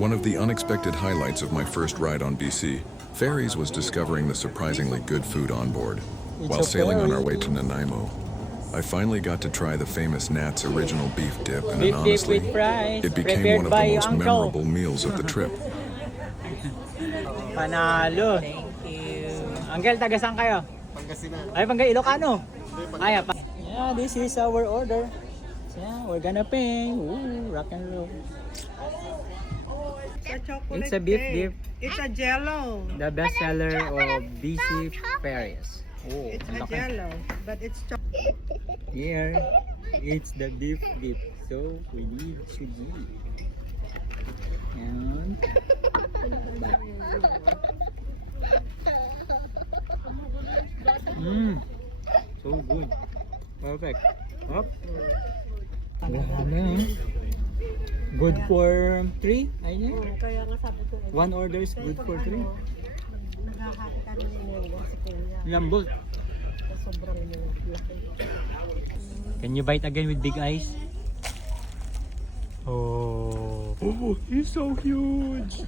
One of the unexpected highlights of my first ride on BC Ferries was discovering the surprisingly good food on board. While sailing on our way to Nanaimo, I finally got to try the famous Nat's original beef dip, and honestly, it became one of the most memorable meals of the trip. Panalo. Thank you. Uncle, taga saan kayo? Pangasinan. Ay, Pangasinan, Ilocano. Ay, yeah, this is our order. So, yeah, we're gonna pay. Ooh, rock and roll. It's a beef dip. It's a jello. The best seller of BC Ferries. Oh, It's ang a laki. jello, but it's Here, it's the beef dip. So, we need to eat. And, so good. Perfect. Up. Good for 3, ayun. Kaya nga sabi ko, One order is good for 3. naghahati kami ni Nengo sa kuya. Lambot. Sobrang laki. Can you bite again with big eyes? Oh, he's so huge.